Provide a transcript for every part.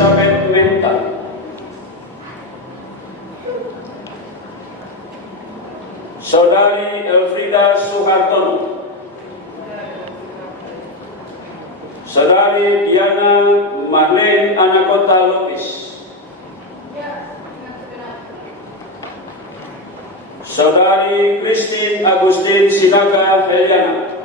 Elizabeth Menta, Saudari Elfrida Suhartono, Saudari Diana Marlene Anakota Lopis, Saudari Christine Agustin Sinaga Heliana,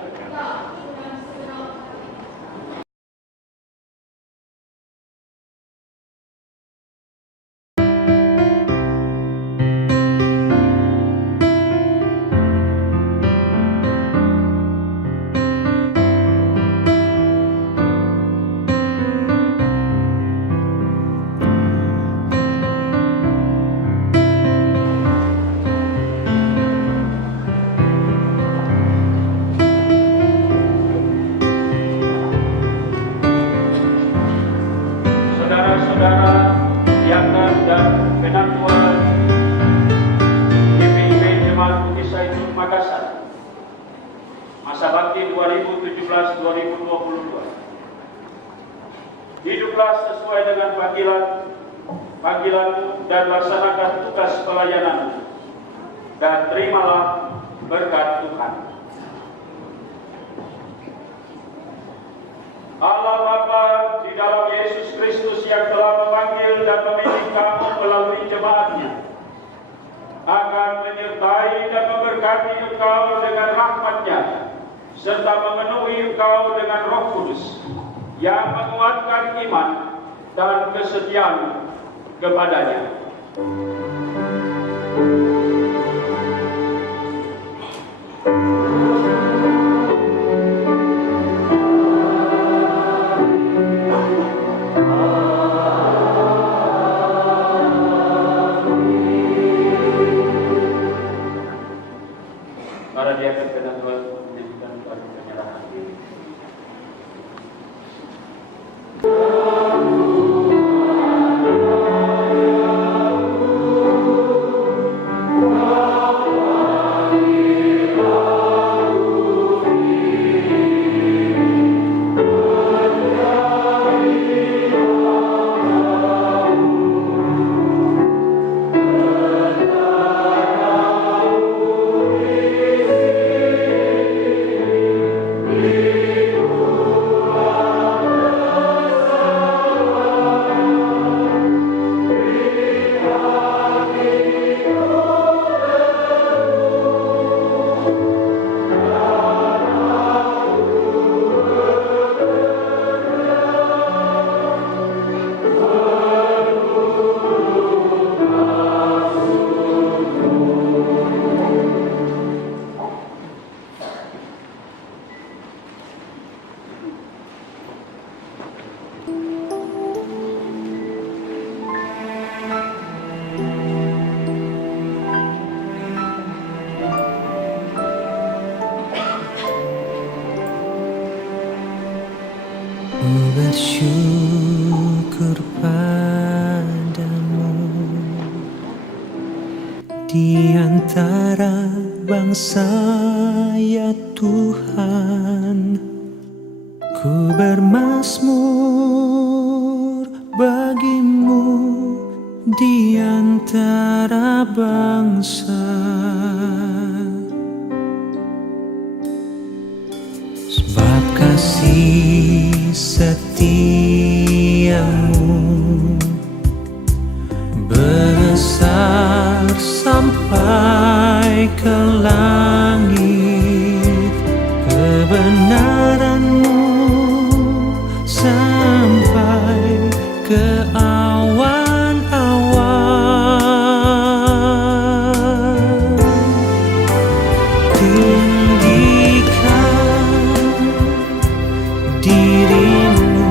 saudara-saudara Diana dan Penangtua GPIB Jemaat Bukit Zaitun Makassar, masa bakti 2017-2022. Hiduplah sesuai dengan panggilanmu dan laksanakan tugas pelayananmu, dan terimalah berkat Tuhan. Allah Bapa di dalam Yesus Kristus yang telah memanggil dan memilih kamu melalui jemaatnya, akan menyertai dan memberkati engkau dengan rahmat-Nya, serta memenuhi engkau dengan Roh Kudus yang menguatkan iman dan kesetiaan kepadanya. Para diaken Penangtua menunjukkan pada penyerahan diri. Bersyukur padamu di antara bangsa, ya Tuhan. Ku bermazmur bagimu di antara bangsa. Sebab kasih setiamu besar sampai ke langit, kebenaranmu sampai ke awan-awan. Tinggikan dirimu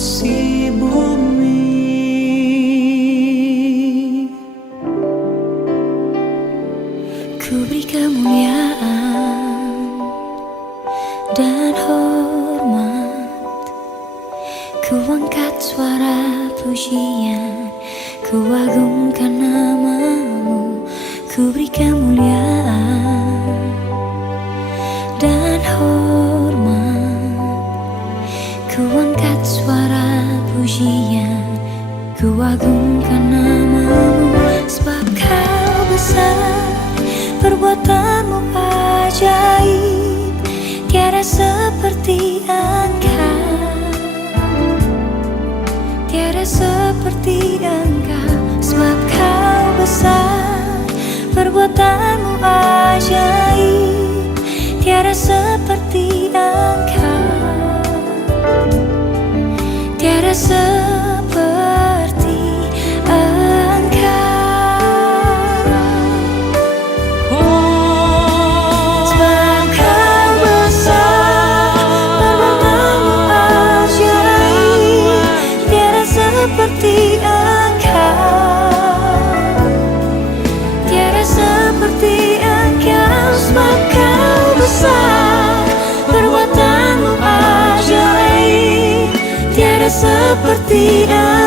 masih bumi. Ku beri kemuliaan dan hormat, ku angkat suara pujian, ku agungkan namamu. Ku beri kemuliaan dan hormat, ku angkat suara pujian, ku agungkan namamu. Sebab kau besar, perbuatanmu ajaib, tiada seperti Engkau, tiada seperti Engkau. Sebab kau besar, perbuatanmu ajaib, tiada seperti Engkau, tiada seperti Engkau. Sebab kau besar, perbuatanmu ajaib, tiada seperti Engkau, tiada seperti Engkau. Sebab kau besar, perbuatanmu ajaib, tiada seperti Engkau.